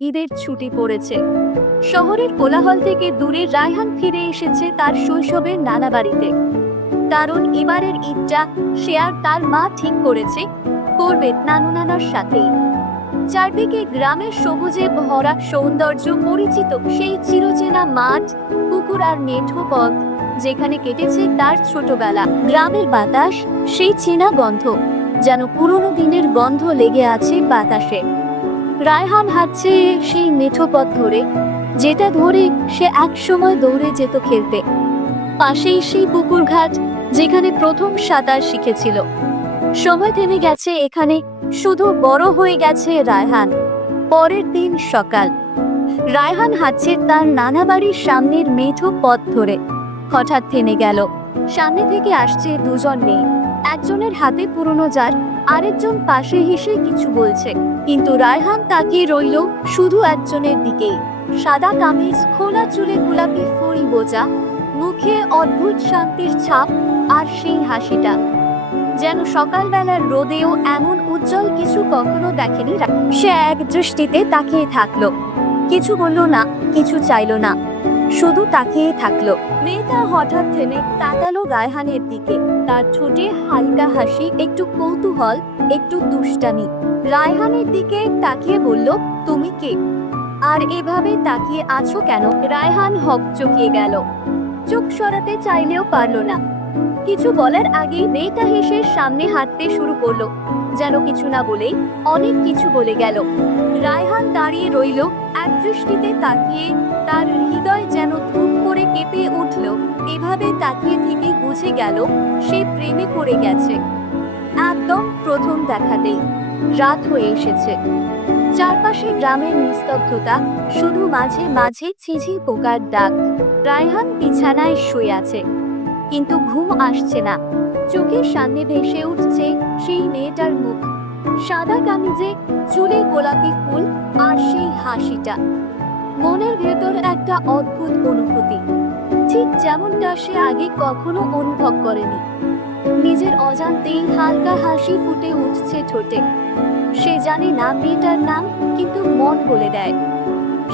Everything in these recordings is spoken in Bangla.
ঈদের ছুটি পড়েছে। শহরের কোলাহল থেকে দূরে রায়হান ফিরে এসেছে তার শৈশবের নানা বাড়িতে। কারণ এবারের ঈদটা সে আর তার মা ঠিক করেছে করবে নানু নানার সাথেই। চারদিকে গ্রামের সবুজে ভরা সৌন্দর্য, পরিচিত সেই চিরচেনা মাঠ, পুকুর আর মেঠো পথ যেখানে কেটেছে তার ছোটবেলা। গ্রামের বাতাস, সেই চেনা গন্ধ, যেন পুরনো দিনের গন্ধ লেগে আছে বাতাসে। রায়হান হাঁটছে সেই মেঠো পথ ধরে, যেটা ধরে সে একসময় দৌড়ে যেত খেলতে। পাশেই সেই পুকুর ঘাট, যেখানে প্রথম সাঁতার শিখেছিল। সময় থেমে গেছে এখানে, শুধু বড় হয়ে গেছে রায়হান। পরের দিন সকাল, রায়হান হাঁটছে তার নানা বাড়ির সামনের মেঠো পথ ধরে। হঠাৎ থেমে গেল। সামনে থেকে আসছে দুজন মেয়ে। একজনের হাতে পুরনো জার, আরেকজন পাশে হেসে কিছু বলছে। কিন্তু রায়হান তাকিয়ে রইল শুধু একজনের দিকেই। সাদা কামিজ, খোলা চুলে গোলাপি ফুল বোঝা, মুখে অদ্ভুত শান্তির ছাপ, আর সেই হাসিটা যেন সকালবেলার রোদেও এমন উজ্জ্বল কিছু কখনো দেখেনি। সে এক দৃষ্টিতে তাকিয়ে থাকলো, কিছু বলল না, কিছু চাইলো না, শুধু তাকিয়ে থাকলো। মেয়েটা হঠাৎ থেমে তাকালো রায়হানের দিকে। তার ঠোঁটে হালকা হাসি, একটু কৌতূহল, একটু দুষ্টামি। রায়হানের দিকে তাকিয়ে বলল, তুমি কে? আর এভাবে তাকিয়ে আছো কেন? রায়হান হকচকিয়ে গেল। চোখ সরাতে চাইলেও পারল না। কিছু বলার আগেই মেয়েটা হেসে সামনে হাঁটতে শুরু করলো, যেন কিছু না বলেই অনেক কিছু বলে গেল। রায়হান দাঁড়িয়ে রইল, এক দৃষ্টিতে তাকিয়ে। তার হৃদয় যেন ধূপ করে কেঁপে উঠল। এভাবে তাকিয়ে থেকে বুঝে গেল সে প্রেমে পড়ে গেছে। একদম প্রথম দেখাতেই। রাত হয়ে এসেছে। চারপাশে গ্রামের নিস্তব্ধতা, শুধু মাঝে মাঝে ঝিঝি পোকার ডাক। রায়হান বিছানায় শুয়ে আছে, কিন্তু ঘুম আসছে না। চোখের সামনে ভেসে উঠছে সেই মেয়েটার মুখ, সাদা কামিজে, চুলে গোলাপি ফুল, আর সেই হাসিটা। মনের ভেতর একটা অদ্ভুত অনুভূতি, ঠিক যেমনটা সে আগে কখনো অনুভব করেনি। নিজের অজান্তেই হালকা হাসি ফুটে উঠছে ঠোঁটে। সে জানে না মেয়েটার নাম, কিন্তু মন বলে দেয়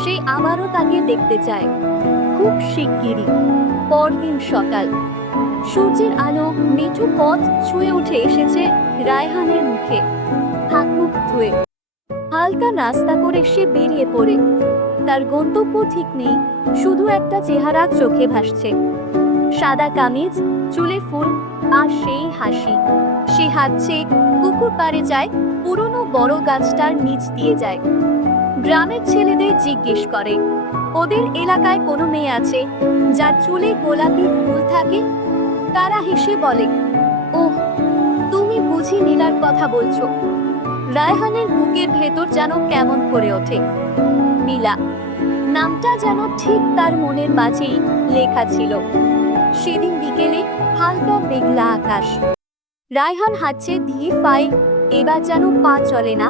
সে আবারও তাকে দেখতে চায়, খুব শিগগিরই। পরদিন সকাল, সূর্যের আলো মেঠো পথ ছুঁয়ে উঠে এসেছে রায়হানের মুখে। হাত মুখ ধুয়ে হালকা নাস্তা করে সে বেরিয়ে পড়ে। তার গন্তব্য ঠিক নেই, শুধু একটা চেহারা চোখে ভাসছে, সাদা কামিজ, চুলে ফুল, আর সেই হাসি। সে হাঁটছে, পুকুর পাড়ে যায়, পুরনো বড় গাছটার নিচ দিয়ে যায়। গ্রামের ছেলেদের জিজ্ঞেস করে ওদের এলাকায় কোনো মেয়ে আছে যার চুলে গোলাপি ফুল থাকে। তারা হেসে বলে, ওহ, তুমি বুঝি নীলার কথা বলছো। রায়হানের বুকের ভেতর যেন কেমন করে ওঠে। নীলা নামটা যেন ঠিক তার মনের মাঝেই লেখা ছিল। সেদিন বিকেলে হালকা মেঘলা আকাশ। রায়হান হাঁটছে ধীর পায়ে, এবার যেন পা চলে না,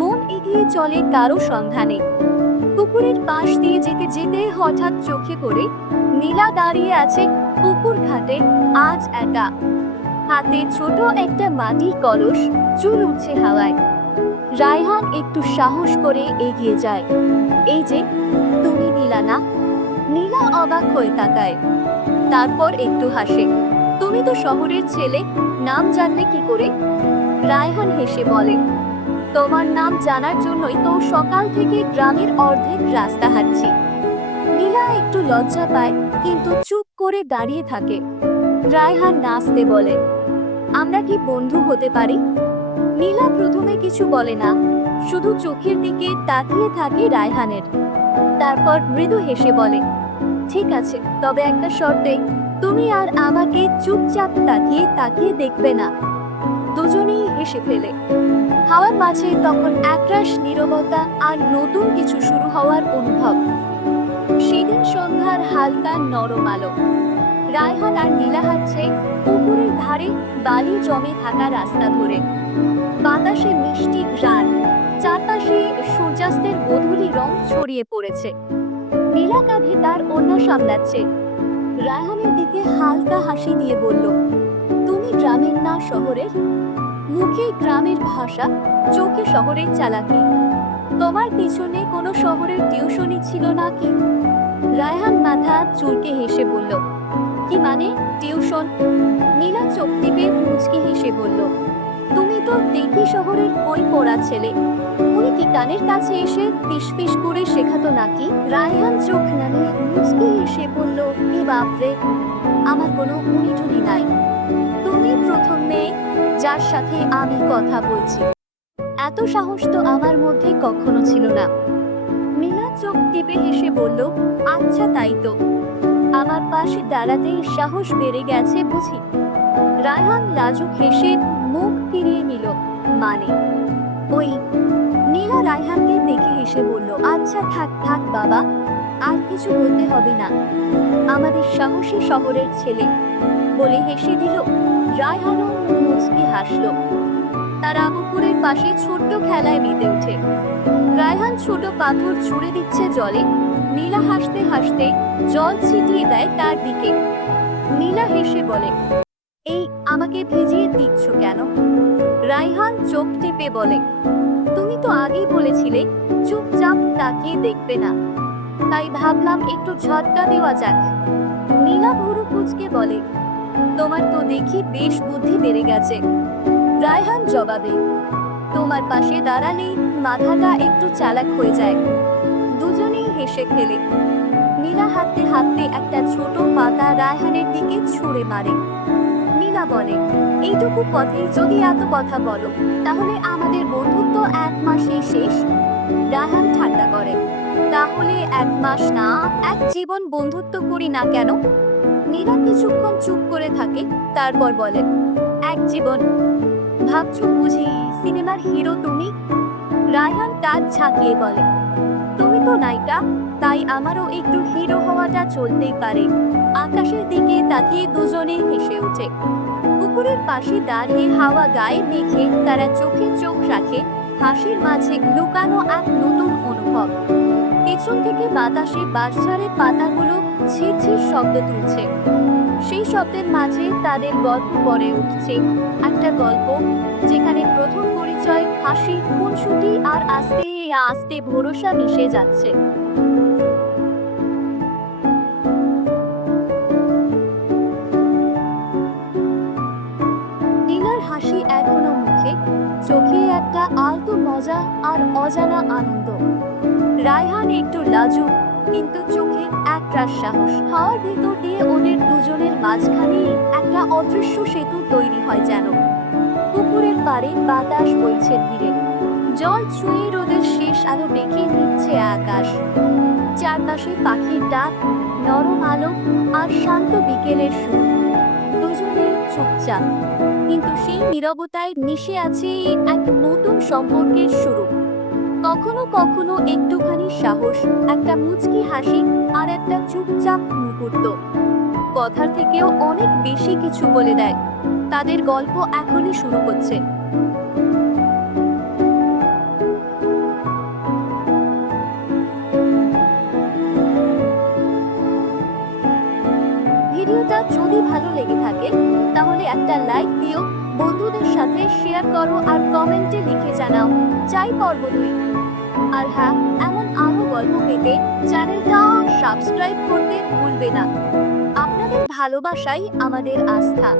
মন এগিয়ে চলে কারো সন্ধানে। পুকুরের পাশ দিয়ে যেতে যেতে হঠাৎ চোখে পড়ে নীলা দাঁড়িয়ে আছে পুকুর ঘাটে, আজ একা। হাতে ছোট একটা মাটির কলস, চুল উঠছে হাওয়ায়। রায়হান একটু সাহস করে এগিয়ে যায়। এই যে, তুমি নীলা না? নীলা অবাক হয়ে তাকায়, তারপর একটু হাসে। তুমি তো শহরের ছেলে, নাম জানলে কি করে? রায়হান হেসে বলে, তোমার নাম জানার জন্যই তো সকাল থেকে গ্রামের অর্ধেক রাস্তা হাঁটছি। নীলা একটু লজ্জা পায়, কিন্তু চুপ করে দাঁড়িয়ে থাকে। রায়হান নাচতে বলে, আমরা কি বন্ধু হতে পারি? নীলা প্রথমে কিছু বলে না, শুধু চোখের দিকে তাকিয়ে থাকে রায়হানের। তারপর মৃদু হেসে বলে, ঠিক আছে, তবে একটা শর্তে, তুমি আর আমাকে চুপচাপ তাকিয়ে তাকিয়ে দেখবে না। দুজনেই হেসে ফেলে। হাওয়ার মাঝে তখন একরাশ নীরবতা আর নতুন কিছু শুরু হওয়ার অনুভব। সেদিন সন্ধ্যার হালকা নরম আলো। রায়হান আর নীলা হাঁটছে পুকুরের ধারে, বালি জমে থাকা রাস্তা ধরে। বাতাসে মিষ্টি ঘ্রাণ, চারপাশে সূর্যাস্তের গোধূলি রং ছড়িয়ে পড়েছে। নীলা কাঁধে তার ওড়না সামলাচ্ছে। রায়হানের দিকে হালকা হাসি দিয়ে বলল, তুমি গ্রামের না শহরের? মুখে গ্রামের ভাষা, চোখে শহরের চালাকি। তোমার পিছনে কোনো শহরের টিউশনি ছিল নাকি? রায়হান মাথা চুলকে হেসে বলল, কি মানে টিউশন? নীলা চোখ টিপে মুচকি হেসে বলল, তুমি তো দেখি শহরের বই পড়া ছেলে। উনি কি কানের কাছে এসে ফিসফিস করে শেখাতো নাকি? রায়হান চোখ নামিয়ে মুচকি হেসে বলল, এ বাপরে, আমার কোনো উনি টুনি নাই। তুমি প্রথম মেয়ে যার সাথে আমি কথা বলছি। এত সাহস তো আমার মধ্যে কখনো ছিল না। নীলা চোখ টিপে হেসে বলল, আচ্ছা তাই তো, আমার পাশে দাঁড়াতেই সাহস বেড়ে গেছে বুঝি। রায়হান লাজুক হেসে মুখ ফিরিয়ে নিল, মানে ওই। নীলা রায়হানকে দেখে হেসে বলল, আচ্ছা থাক থাক বাবা, আর কিছু বলতে হবে না, আমাদের সাহসী শহরের ছেলে, বলে হেসে দিল। রায়হানও মুচকি হাসল। তারা পুকুরের পাশে ছোট্ট খেলায় মেতে ওঠে। রায়হান ছোট পাথর ছুঁড়ে দিচ্ছে জলে। নীলা হাসতে হাসতে জল ছিটিয়ে দেয় তার দিকে। নীলা হেসে বলে, এই আমাকে ভিজিয়ে দিচ্ছ কেন? রায়হান চোখ টিপে বলে, তুমি তো আগেই বলেছিলে চুপচাপ তাকিয়ে দেখবে না, তাই ভাবলাম একটু ঝটকা দেওয়া যাক। নীলা ভুরু কুঁচকে বলে, তোমার তো দেখি বেশ বুদ্ধি বেড়ে গেছে। রায়হান জবাবে, তোমার পাশে দাঁড়ালেই মাথাটা একটু চালাক হয়ে যায়। দুজনেই হেসে খেলে। নীলা হাঁটতে হাঁটতে একটা ছোট পাতা রায়হানের দিকে ছুঁড়ে মারে। নীলা বলে, এইটুকু পথে যদি এত কথা বলো, তাহলে আমাদের বন্ধুত্ব 1 মাসেই শেষ। রায়হান ঠাট্টা করে, তাহলে 1 মাস না, 1 জীবন বন্ধুত্ব করি না কেন? নীলা কিছুক্ষণ চুপ করে থাকে, তারপর বলে, 1 জীবন ভাবছো বুঝি সিনেমার হিরো তুমি? রায়হান কাজ ঝাঁকিয়ে বলে, তুমি তো নায়িকা, তাই আমারও একটু হিরো হওয়াটা চলতেই পারে। আকাশের দিকে তাকিয়ে দুজনে হেসে ওঠে। পুকুরের পাশে দাঁড়িয়ে হাওয়া গায়ে মেখে তারা চোখে চোখ রাখে, হাসির মাঝে লুকানো এক নতুন অনুভব। পেছন থেকে বাতাসে বাঁশঝাড়ের পাতাগুলো ছিঁড়ছিঁড় শব্দ তুলছে। সেই শব্দের মাঝে তাদের গল্প গড়ে উঠছে, একটা গল্প যেখানে প্রথম পরিচয়, হাসি, খুনসুটি আর আস্তে আস্তে ভরসা মিশে যাচ্ছে। নীলার হাসি এখনো মুখে, চোখে একটা আলতো মজা আর অজানা আনন্দ। রায়হান একটু লাজুক, কিন্তু চোখে একরাশ সাহস। হাওয়ার ভেতর দিয়ে ওদের দুজনের মাঝখানে একটা অদৃশ্য সেতু তৈরি হয় যেন। পুকুরের পাড়ে বাতাস বইছে ধীরে, জল ছুঁয়ে রোদের শেষ আলো মেখে নিচ্ছে আকাশ। চারপাশে পাখির ডাক, নরম আলো আর শান্ত বিকেলের সুর। দুজনেই চুপচাপ, কিন্তু সেই নীরবতায় মিশে আছে এক নতুন সম্পর্কের শুরু। কখনো কখনো একটুখানি সাহস, একটা মুচকি হাসি আর একটা চুপচাপ মুহূর্ত কথার থেকেও অনেক বেশি কিছু বলে দেয়। তাদের গল্প এখনই শুরু হচ্ছে। ভিডিওটা যদি ভালো লেগে থাকে তাহলে একটা লাইক দিও, বন্ধুদের সাথে শেয়ার করো আর কমেন্টে লিখে জানাও চাই পর্ব 2। আর হ্যাঁ, এমন আরো গল্প পেতে চ্যানেলটা সাবস্ক্রাইব করতে ভুলবে না। আপনাদের ভালোবাসাই আমাদের আস্থা।